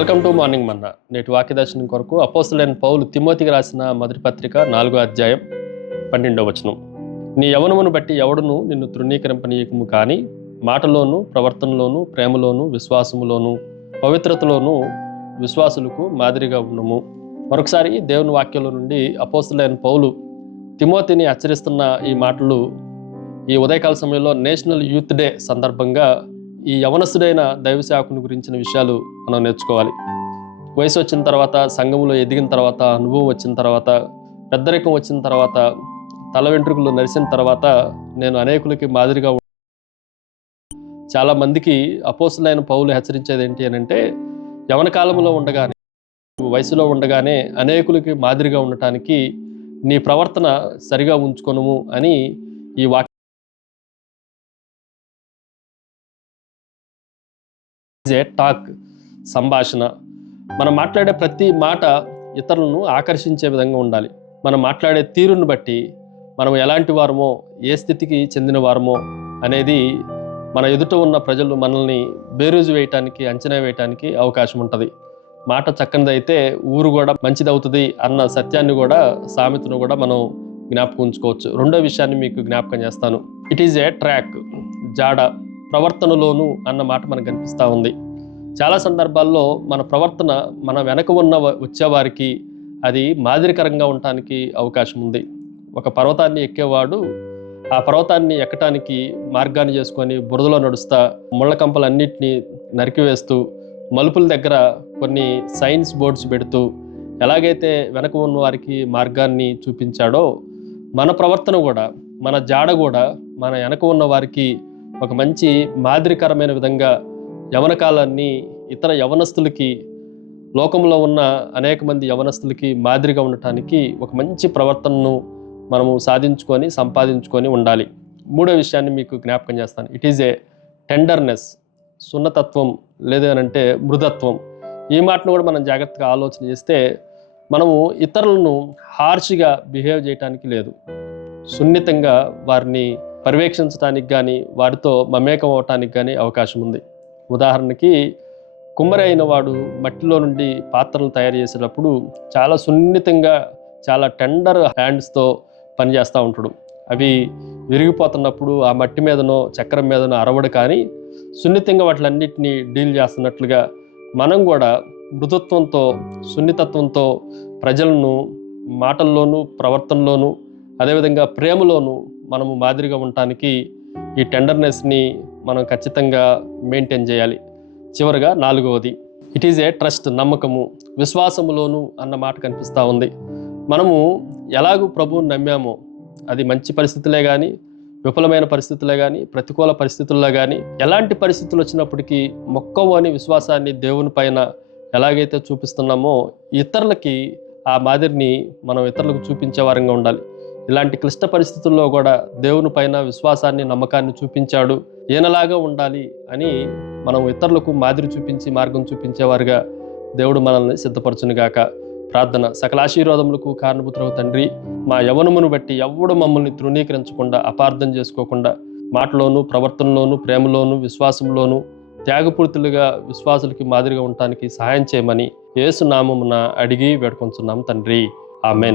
Welcome to morning మన్నా. నేటి వాక్య దర్శనం కొరకు అపోస్తలుడైన పౌలు తిమోతికి రాసిన మొదటి పత్రిక 4వ అధ్యాయం 12వ వచనం. నీ యవనమును బట్టి ఎవడును నిన్ను తృణీకరింపనీయకము కానీ మాటలోను, ప్రవర్తనలోను, ప్రేమలోను, విశ్వాసములోను, పవిత్రతలోను విశ్వాసులకు మాదిరిగా ఉండుము. మరొకసారి దేవుని వాక్యంలో నుండి అపోస్తలుడైన పౌలు తిమోతిని హెచ్చరిస్తున్న ఈ మాటలు ఈ ఉదయకాల సమయంలో నేషనల్ యూత్ డే సందర్భంగా ఈ యవనస్తుడైన దైవసేవకుని గురించిన విషయాలు మనం నేర్చుకోవాలి. వయసు వచ్చిన తర్వాత, సంఘములో ఎదిగిన తర్వాత, అనుభవం వచ్చిన తర్వాత, పెద్దరికం వచ్చిన తర్వాత, తల వెంట్రుకలు నరిసిన తర్వాత నేను అనేకులకి మాదిరిగా చాలా మందికి అపోస్తలుడైన పౌలు హెచ్చరించేది ఏంటి అని అంటే, యవన కాలంలో ఉండగానే, వయసులో ఉండగానే అనేకులకి మాదిరిగా ఉండటానికి నీ ప్రవర్తన సరిగా ఉంచుకొనుము అని ఈ వాక్యం టాక్, సంభాషణ. మనం మాట్లాడే ప్రతి మాట ఇతరులను ఆకర్షించే విధంగా ఉండాలి. మనం మాట్లాడే తీరును బట్టి మనం ఎలాంటి వారమో, ఏ స్థితికి చెందిన వారమో అనేది మన ఎదుట ఉన్న ప్రజలు మనల్ని బేరీజు వేయటానికి, అంచనా వేయటానికి అవకాశం ఉంటుంది. మాట చక్కనిదైతే ఊరు కూడా మంచిదవుతుంది అన్న సత్యాన్ని కూడా, సామెతను కూడా మనం జ్ఞాపకం ఉంచుకోవచ్చు. రెండో విషయాన్ని మీకు జ్ఞాపకం చేస్తాను. ఇట్ ఈజ్ ఏ ట్రాక్, జాడ, ప్రవర్తనలోను అన్న మాట మనకు కనిపిస్తూ ఉంది. చాలా సందర్భాల్లో మన ప్రవర్తన మన వెనక ఉన్న వచ్చేవారికి అది మాదిరికరంగా ఉండటానికి అవకాశం ఉంది. ఒక పర్వతాన్ని ఎక్కేవాడు ఆ పర్వతాన్ని ఎక్కటానికి మార్గాన్ని చేసుకొని బురదలో నడుస్తా, ముళ్ళ కంపలన్నింటినీ నరికివేస్తూ, మలుపుల దగ్గర కొన్ని సైన్స్ బోర్డ్స్ పెడుతూ ఎలాగైతే వెనక ఉన్న వారికి మార్గాన్ని చూపించాడో, మన ప్రవర్తన కూడా, మన జాడ కూడా మన వెనక ఉన్న వారికి ఒక మంచి మాదిరికరమైన విధంగా యవన కాలాన్ని ఇతర యవనస్తులకి, లోకంలో ఉన్న అనేక మంది యవనస్తులకి మాదిరిగా ఉండటానికి ఒక మంచి ప్రవర్తనను మనము సాధించుకొని, సంపాదించుకొని ఉండాలి. మూడో విషయాన్ని మీకు జ్ఞాపకం చేస్తాను. ఇట్ ఈజ్ ఏ టెండర్నెస్, సున్నతత్వం, లేదనంటే మృదత్వం. ఈ మాటను కూడా మనం జాగ్రత్తగా ఆలోచన చేస్తే మనము ఇతరులను హార్ష్గా బిహేవ్ చేయటానికి లేదు, సున్నితంగా వారిని పర్యవేక్షించడానికి కానీ, వారితో మమేకం అవటానికి కానీ అవకాశం ఉంది. ఉదాహరణకి, కుమ్మరి అయిన వాడు మట్టిలో నుండి పాత్రలు తయారు చేసేటప్పుడు చాలా సున్నితంగా, చాలా టెండర్ హ్యాండ్స్తో పనిచేస్తూ ఉంటాడు. అవి విరిగిపోతున్నప్పుడు ఆ మట్టి మీదనో చక్రం మీదనో అరవడు, కానీ సున్నితంగా వాటిలన్నింటినీ డీల్ చేస్తున్నట్లుగా మనం కూడా మృదుత్వంతో, సున్నితత్వంతో ప్రజలను మాటల్లోనూ, ప్రవర్తనలోనూ, అదేవిధంగా ప్రేమలోనూ మనము మాదిరిగా ఉండటానికి ఈ టెండర్నెస్ని మనం ఖచ్చితంగా మెయింటైన్ చేయాలి. చివరిగా 4వది, ఇట్ ఈజ్ ఏ ట్రస్ట్, నమ్మకము, విశ్వాసములోను అన్న మాట కనిపిస్తూ ఉంది. మనము ఎలాగూ ప్రభువుని నమ్మామో, అది మంచి పరిస్థితులే కానీ, విఫలమైన పరిస్థితులే కానీ, ప్రతికూల పరిస్థితుల్లో కానీ, ఎలాంటి పరిస్థితులు వచ్చినప్పటికీ మొక్కవని విశ్వాసాన్ని దేవుని పైన ఎలాగైతే చూపిస్తున్నామో, ఇతరులకి ఆ మాదిరిని మనం ఇతరులకు చూపించే వారంగా ఉండాలి. ఇలాంటి క్లిష్ట పరిస్థితుల్లో కూడా దేవుని పైన విశ్వాసాన్ని, నమ్మకాన్ని చూపించాడు, ఈయనలాగా ఉండాలి అని మనం ఇతరులకు మాదిరి చూపించి, మార్గం చూపించేవారుగా దేవుడు మనల్ని సిద్ధపరచునుగాక. ప్రార్థన. సకల ఆశీర్వాదములకు కారణభూతుడవు తండ్రి, మా యవనమును బట్టి ఎవడు మమ్మల్ని తృణీకరించకుండా, అపార్థం చేసుకోకుండా, మాటలోను, ప్రవర్తనలోను, ప్రేమలోను, విశ్వాసంలోను త్యాగపూర్తులుగా విశ్వాసులకి మాదిరిగా ఉండటానికి సహాయం చేయమని యేసు నామమున అడిగి వేడుకొంచున్నాం తండ్రి. ఆమేన్.